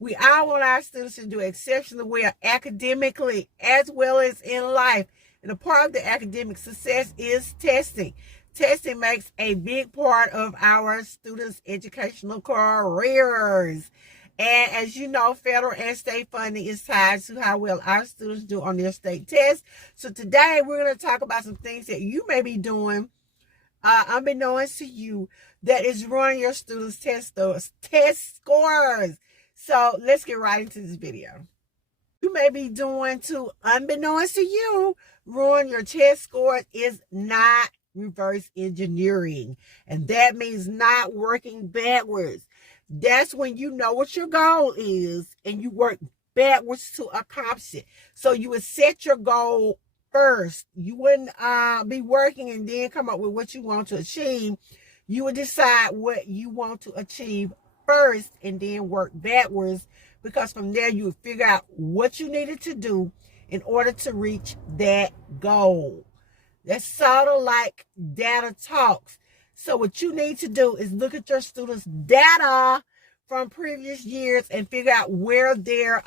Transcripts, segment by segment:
We all want our students to do exceptionally well academically as well as in life. And a part of the academic success is testing. Testing makes a big part of our students' educational careers. And as you know, federal and state funding is tied to how well our students do on their state tests. So today we're going to talk about some things that you may be doing unbeknownst to you that is ruining your students' test scores. So let's get right into this video. You may be doing to, unbeknownst to you, ruin your test scores is not reverse engineering. And that means not working backwards. That's when you know what your goal is and you work backwards to accomplish it. So you would set your goal first. You wouldn't be working and then come up with what you want to achieve. You would decide what you want to achieve first and then work backwards, because from there you would figure out what you needed to do in order to reach that goal. That's sort of like data talks. So what you need to do is look at your students' data from previous years and figure out where their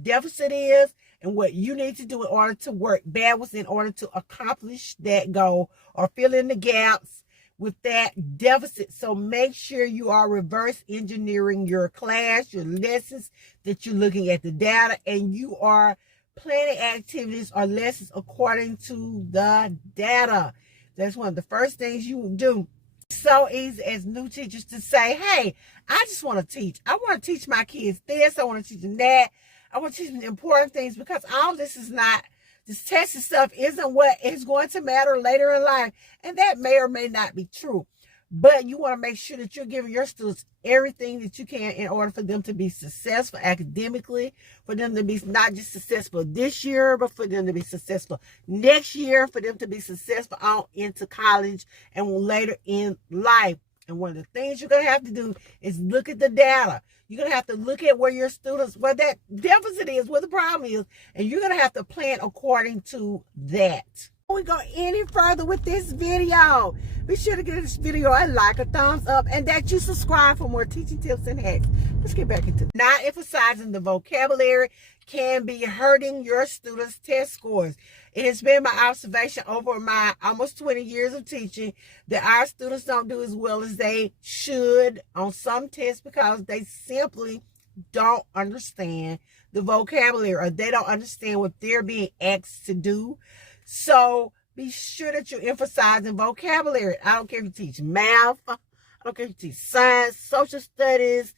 deficit is and what you need to do in order to work backwards in order to accomplish that goal or fill in the gaps with that deficit. So make sure you are reverse engineering your class, your lessons, that you're looking at the data, and you are planning activities or lessons according to the data. That's one of the first things you will do. So easy as new teachers to say, hey, I just want to teach. I want to teach my kids this. I want to teach them that. I want to teach them the important things, because all this is not, this testing stuff isn't what is going to matter later in life. And that may or may not be true. But you want to make sure that you're giving your students everything that you can in order for them to be successful academically, for them to be not just successful this year, but for them to be successful next year, for them to be successful on into college and later in life. And one of the things you're going to have to do is look at the data. You're going to have to look at where your students, where that deficit is, where the problem is, and you're going to have to plan according to that. Before we go any further with this video, be sure to give this video a like, a thumbs up, and that you subscribe for more teaching tips and hacks. Let's get back into it. Not emphasizing the vocabulary can be hurting your students' test scores. It has been my observation over my almost 20 years of teaching that our students don't do as well as they should on some tests because they simply don't understand the vocabulary, or they don't understand what they're being asked to do. So be sure that you're emphasizing vocabulary. I don't care if you teach math, I don't care if you teach science, social studies,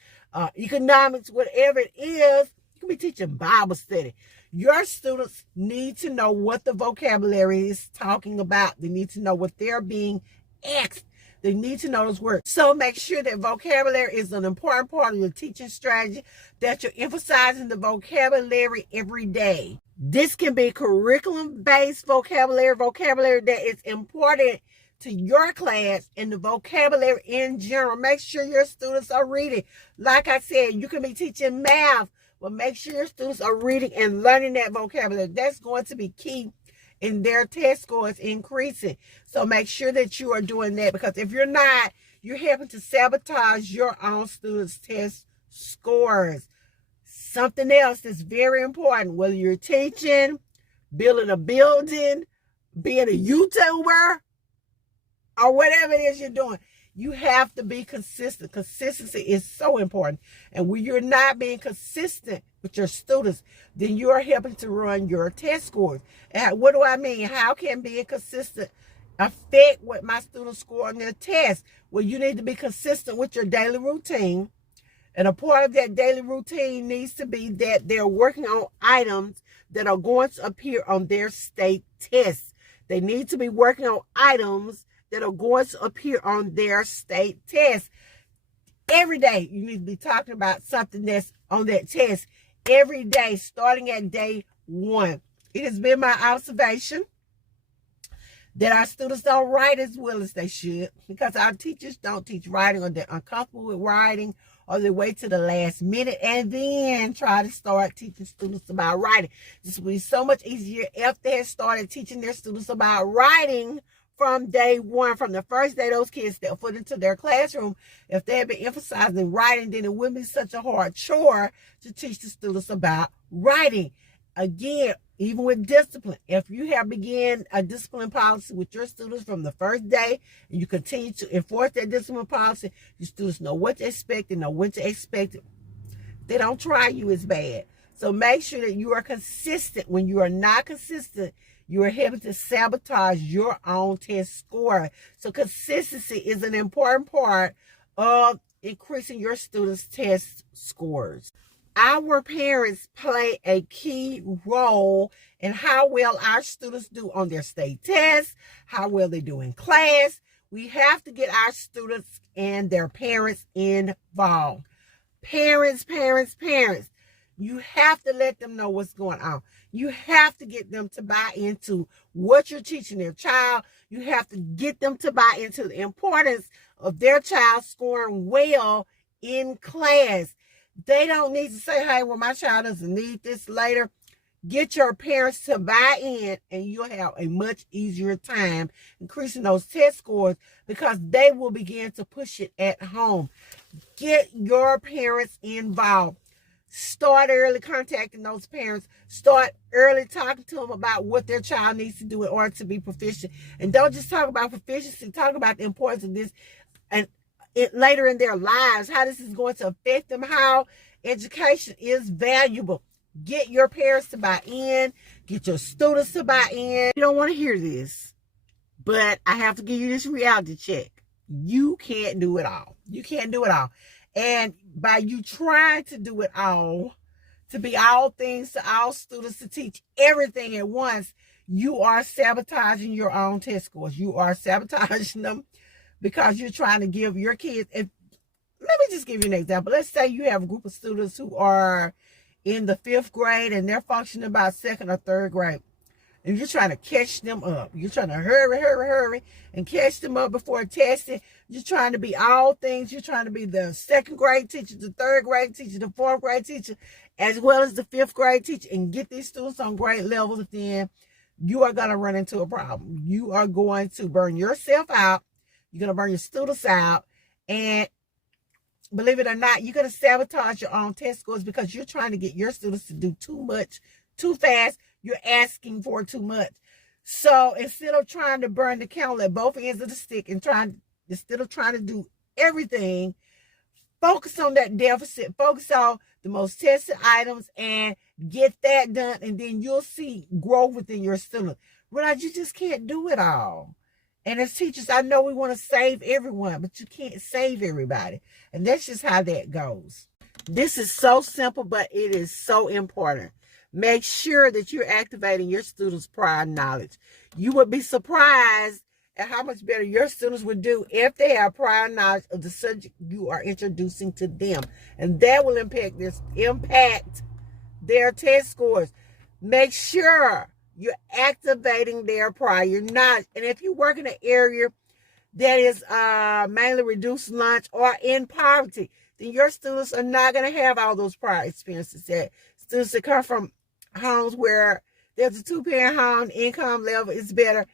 economics, whatever it is. You can be teaching Bible study. Your students need to know what the vocabulary is talking about. They need to know what they're being asked. They need to know those words. So make sure that vocabulary is an important part of your teaching strategy, that you're emphasizing the vocabulary every day. This can be curriculum-based vocabulary that is important to your class, and the vocabulary in general. Make sure your students are reading. Like I said, you can be teaching math, but make sure your students are reading and learning that vocabulary. That's going to be key in their test scores increasing. So make sure that you are doing that, because if you're not, you're helping to sabotage your own students' test scores. Something else that's very important, whether you're teaching, building a building, being a YouTuber, or whatever it is you're doing, you have to be consistent. Consistency is so important. And when you're not being consistent with your students, then you are helping to run your test scores. And what do I mean? How can being consistent affect what my students score on their test? Well, you need to be consistent with your daily routine. And a part of that daily routine needs to be that they're working on items that are going to appear on their state tests. They need to be working on items that are going to appear on their state test. Every day, you need to be talking about something that's on that test. Every day, starting at day one. It has been my observation that our students don't write as well as they should, because our teachers don't teach writing, or they're uncomfortable with writing, or they wait to the last minute and then try to start teaching students about writing. This would be so much easier if they had started teaching their students about writing from day one, from the first day those kids step foot into their classroom. If they had been emphasizing writing, then it wouldn't be such a hard chore to teach the students about writing. Again, even with discipline, if you have began a discipline policy with your students from the first day, and you continue to enforce that discipline policy, your students know what to expect and know when to expect it. They don't try you as bad. So make sure that you are consistent. When you are not consistent, you are having to sabotage your own test score. So consistency is an important part of increasing your students' test scores. Our parents play a key role in how well our students do on their state tests, how well they do in class. We have to get our students and their parents involved. Parents. You have to let them know what's going on. You have to get them to buy into what you're teaching their child. You have to get them to buy into the importance of their child scoring well in class. They don't need to say, hey, well, my child doesn't need this later. Get your parents to buy in, and you'll have a much easier time increasing those test scores, because they will begin to push it at home. Get your parents involved. Start early contacting those parents. Start early talking to them about what their child needs to do in order to be proficient. And don't just talk about proficiency. Talk about the importance of this and later in their lives, how this is going to affect them, how education is valuable. Get your parents to buy in. Get your students to buy in. You don't want to hear this, but I have to give you this reality check. You can't do it all. You can't do it all. And by you trying to do it all, to be all things to all students, to teach everything at once, you are sabotaging your own test scores. You are sabotaging them because you're trying to give your kids. Let me just give you an example. Let's say you have a group of students who are in the 5th grade and they're functioning about 2nd or 3rd grade. And you're trying to catch them up. You're trying to hurry, and catch them up before testing. You're trying to be all things. You're trying to be the 2nd grade teacher, the 3rd grade teacher, the 4th grade teacher, as well as the 5th grade teacher, and get these students on grade levels. Then you are going to run into a problem. You are going to burn yourself out. You're going to burn your students out. And believe it or not, you're going to sabotage your own test scores because you're trying to get your students to do too much, too fast. You're asking for too much. So instead of trying to burn the candle at both ends of the stick and instead of trying to do everything, focus on that deficit. Focus on the most tested items and get that done. And then you'll see growth within your students. Realize you just can't do it all. And as teachers, I know we want to save everyone, but you can't save everybody. And that's just how that goes. This is so simple, but it is so important. Make sure that you're activating your students' prior knowledge. You would be surprised at how much better your students would do if they have prior knowledge of the subject you are introducing to them. And that will impact their test scores. Make sure you're activating their prior knowledge. And if you work in an area that is mainly reduced lunch or in poverty, then your students are not going to have all those prior experiences. That students that come from homes where there's a 2-parent home, income level is better,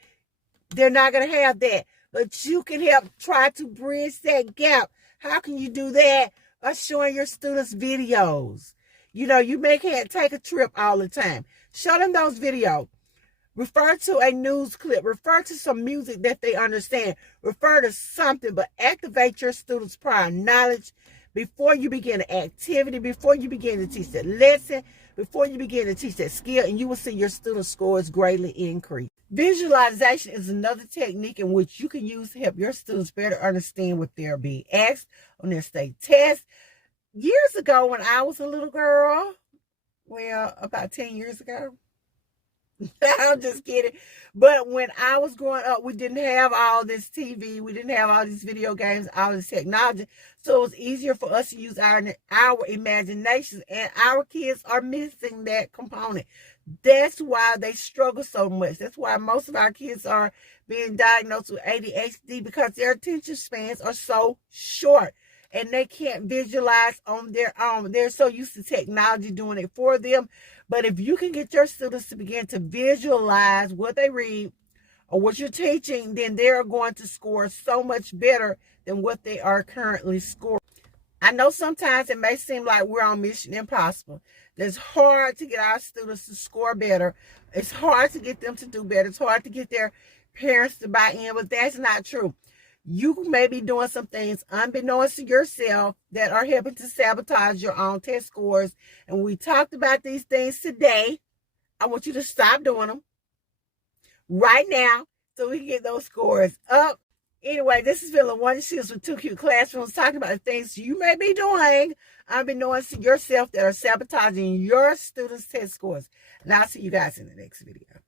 they're not going to have that. But you can help try to bridge that gap. How can you do that? By showing your students videos. You know, you can't take a trip all the time. Show them those videos. Refer to a news clip. Refer to some music that they understand. Refer to something, but activate your students' prior knowledge before you begin an activity, before you begin to teach that lesson, before you begin to teach that skill, and you will see your student scores greatly increase. Visualization is another technique in which you can use to help your students better understand what they're being asked on their state test. Years ago, when I was a little girl, well, about 10 years ago, I'm just kidding. But when I was growing up, we didn't have all this TV. We didn't have all these video games, all this technology. So it was easier for us to use our imaginations. And our kids are missing that component. That's why they struggle so much. That's why most of our kids are being diagnosed with ADHD, because their attention spans are so short. And they can't visualize on their own. They're so used to technology doing it for them. But if you can get your students to begin to visualize what they read or what you're teaching, then they're going to score so much better than what they are currently scoring. I know sometimes it may seem like we're on Mission Impossible. It's hard to get our students to score better. It's hard to get them to do better. It's hard to get their parents to buy in, but that's not true. You may be doing some things unbeknownst to yourself that are helping to sabotage your own test scores. And we talked about these things today. I want you to stop doing them right now so we can get those scores up. Anyway, this is LaWanda Shields with 2 Cute Classrooms, talking about the things you may be doing unbeknownst to yourself that are sabotaging your students' test scores. And I'll see you guys in the next video.